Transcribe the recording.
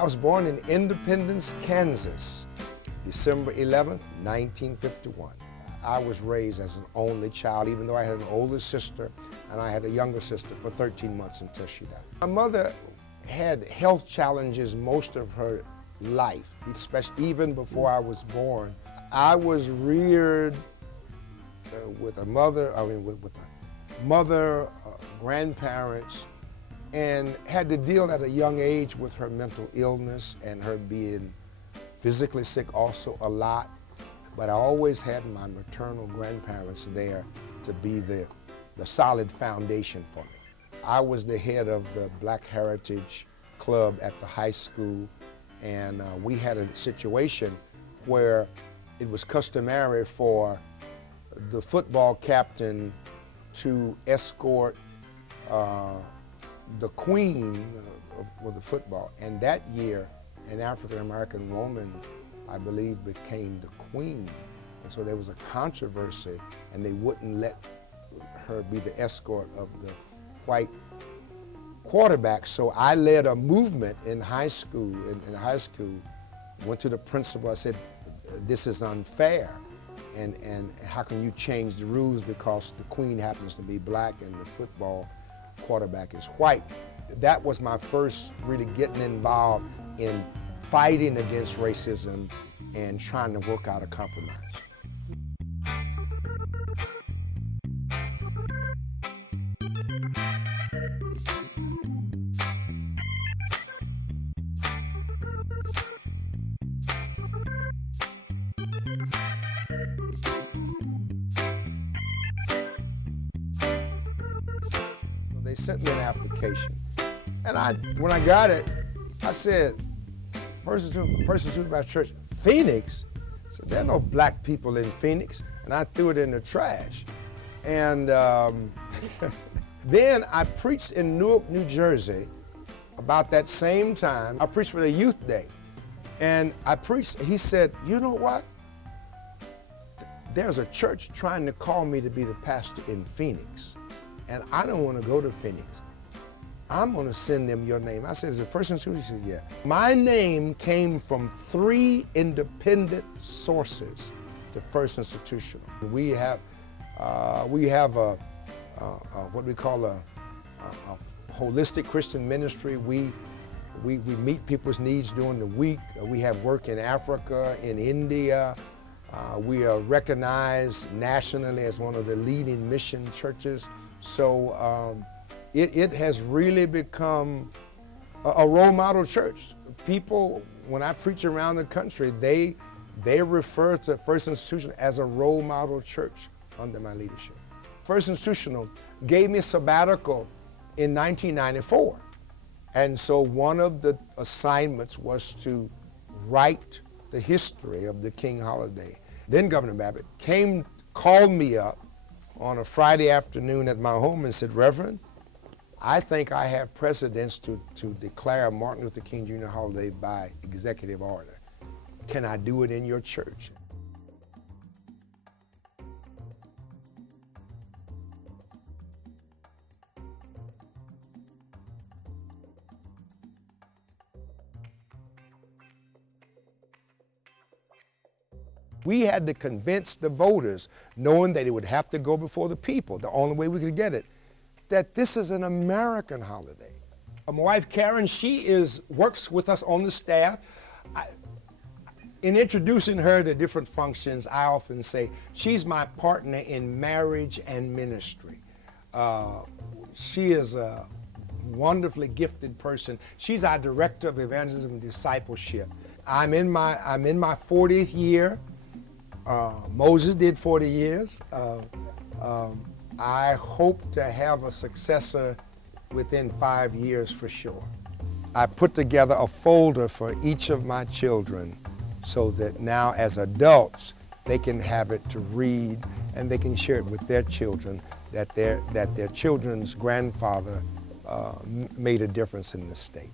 I was born in Independence, Kansas, December 11th, 1951. I was raised as an only child, even though I had an older sister and I had a younger sister for 13 months until she died. My mother had health challenges most of her life, especially even before I was born. I was reared with a mother, grandparents, and had to deal at a young age with her mental illness and her being physically sick also a lot. But I always had my maternal grandparents there to be the solid foundation for me. I was the head of the Black Heritage Club at the high school, and we had a situation where it was customary for the football captain to escort the queen of the football. And that year, an African-American woman, I believe, became the queen. And so there was a controversy, and they wouldn't let her be the escort of the white quarterback. So I led a movement in high school, went to the principal, I said, this is unfair. And how can you change the rules because the queen happens to be black and the football quarterback is white? That was my first really getting involved in fighting against racism and trying to work out a compromise. They sent me an application, and when I got it, I said, First Institute Baptist Church, Phoenix? I said, there are no black people in Phoenix, and I threw it in the trash. And then I preached in Newark, New Jersey, about that same time. I preached for the Youth Day, and I preached, he said, you know what? There's a church trying to call me to be the pastor in Phoenix, and I don't want to go to Phoenix. I'm going to send them your name. I said, is it First Institute? He said, yeah. My name came from 3 independent sources to First Institutional. We have what we call a holistic Christian ministry. We meet people's needs during the week. We have work in Africa, in India. We are recognized nationally as one of the leading mission churches. So it has really become a role model church. People, when I preach around the country, they refer to First Institutional as a role model church under my leadership. First Institutional gave me a sabbatical in 1994. And so one of the assignments was to write the history of the King holiday. Then Governor Babbitt called me up on a Friday afternoon at my home and said, Reverend, I think I have precedence to declare Martin Luther King Jr. holiday by executive order. Can I do it in your church? We had to convince the voters, knowing that it would have to go before the people, the only way we could get it, that this is an American holiday. My wife Karen, she works with us on the staff. In introducing her to different functions, I often say she's my partner in marriage and ministry. She is a wonderfully gifted person. She's our director of evangelism and discipleship. I'm in my 40th year. Moses did 40 years. I hope to have a successor within 5 years for sure. I put together a folder for each of my children so that now as adults they can have it to read and they can share it with their children that their children's grandfather made a difference in this state.